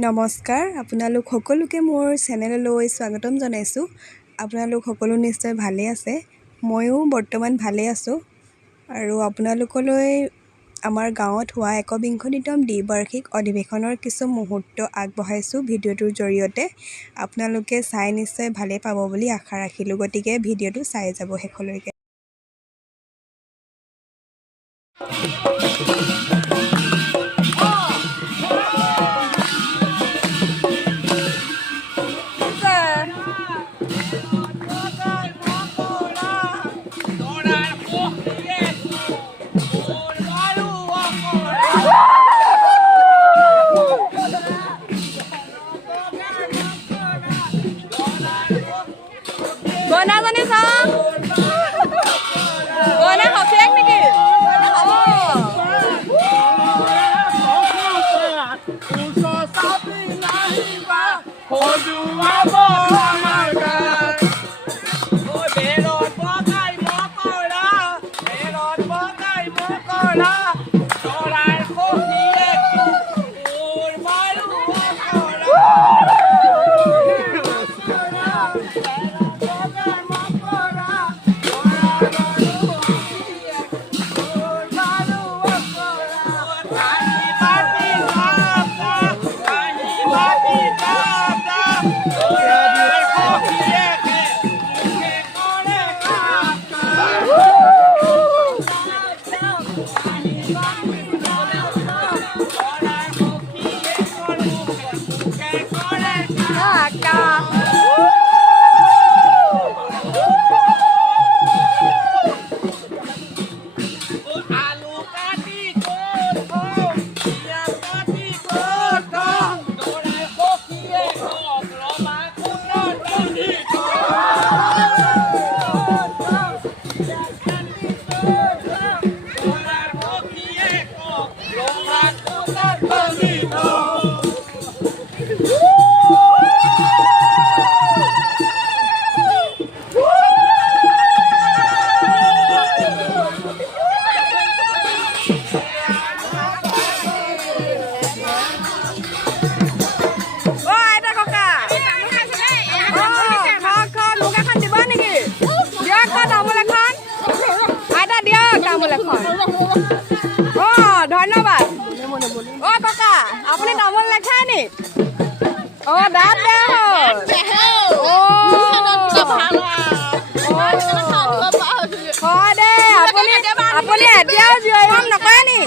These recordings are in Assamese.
নমস্কাৰ, আপোনালোক সকলোকে মোৰ চেনেললৈ স্বাগতম জনাইছোঁ। আপোনালোক সকলো নিশ্চয় ভালেই আছে। ময়ো বৰ্তমান ভালেই আছোঁ আৰু আপোনালোকলৈ আমাৰ গাঁৱত হোৱা একবিংশতিতম দ্বিবাৰ্ষিক অধিৱেশনৰ কিছু মুহূৰ্ত আগবঢ়াইছোঁ ভিডিঅ'টোৰ জৰিয়তে। আপোনালোকে চাই নিশ্চয় ভালেই পাব বুলি আশা ৰাখিলোঁ, গতিকে ভিডিঅ'টো চাই যাব শেষলৈকে। গইনাজনী চাওঁ গইনা সখীয়েক নেকি? ধন্যবাদ। ককা আপুনি তামোল নাখায় নি? দাঁত বেয়া হয় দে। আপুনি এতিয়াও জীয়ন নকৰে নি?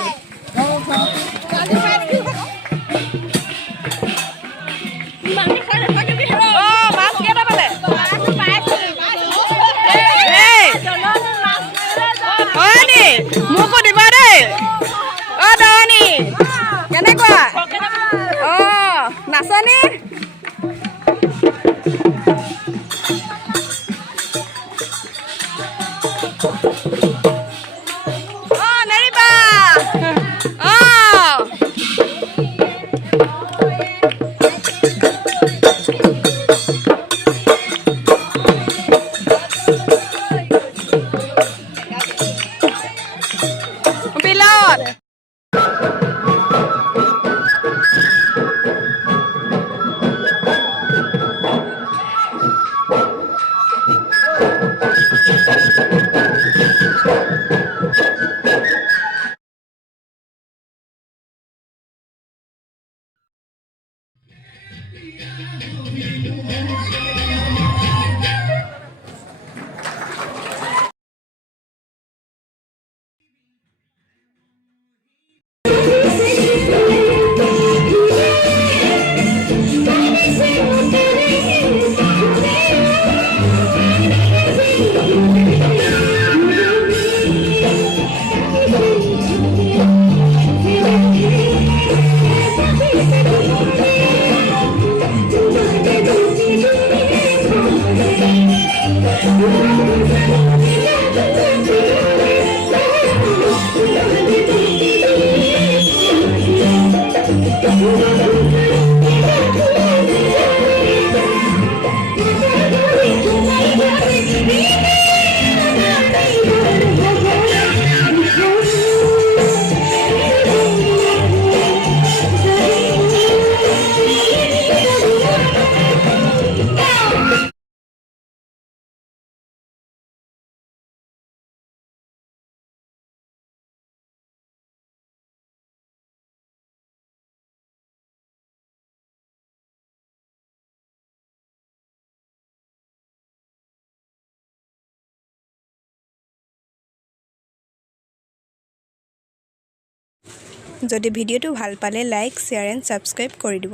মাছ কেইটা পালে? হয় নি? মোকো দিবা দেই। দাৱনী কেনেকুৱা? নাচনী নেৰিবা। বিলত যদি ভিডিঅ'টো ভাল পালে লাইক শ্বেয়াৰ এণ্ড ছাবস্ক্ৰাইব কৰি দিব।